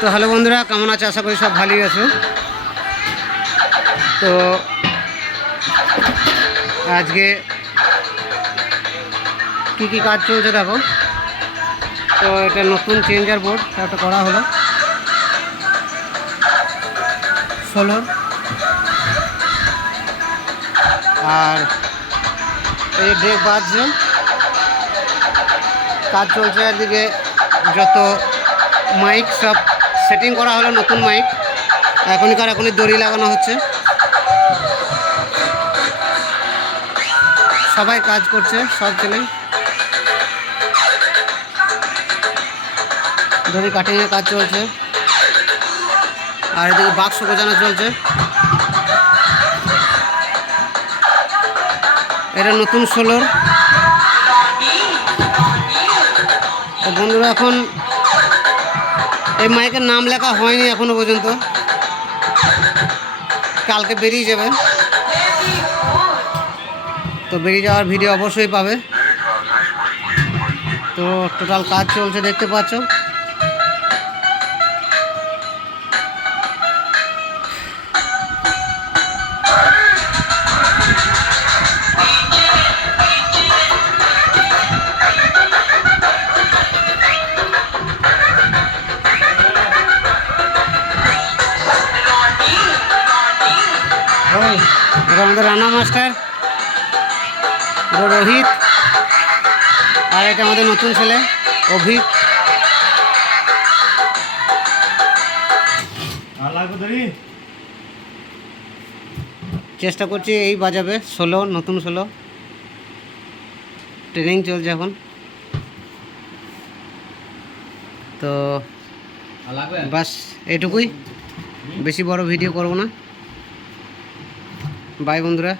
তো হ্যালো বন্ধুরা, কেমন আছো? আশা করি সব ভালোই আছো। তো আজকে কি কাজ চলছে দেখো। তো এটা নতুন চেঞ্জার বোর্ড একটা করা হলো সোলোর, আর এই ব্রেক বাজছে, কাজ চলছে। একদিকে যত মাইক সব সেটিং করা হলো, নতুন মাইক এখনই দড়ি লাগানো হচ্ছে। সবাই কাজ করছে, সব ছেলে দড়ি কাটিংয়ের কাজ চলছে, আর এদিকে বাক্স গোছানো চলছে। এটা নতুন সোলোর। তো বন্ধুরা, এখন এই মাইকের নাম লেখা হয়নি এখনো পর্যন্ত, কালকে বেরিয়ে যাবে। তো বেরিয়ে যাওয়ার ভিডিও অবশ্যই পাবে। তো টোটাল কাজ চলছে, দেখতে পাচ্ছ। এটা আমাদের রানা মাস্টার, রোহিত, আর এটা আমাদের নতুন ছেলে অভি। চেষ্টা করছি এই বাজাবে সোলো, নতুন সোলো ট্রেনিং চলছে এখন। তো বাস এটুকুই, বেশি বড় ভিডিও করব না। বাই বন্ধুরা।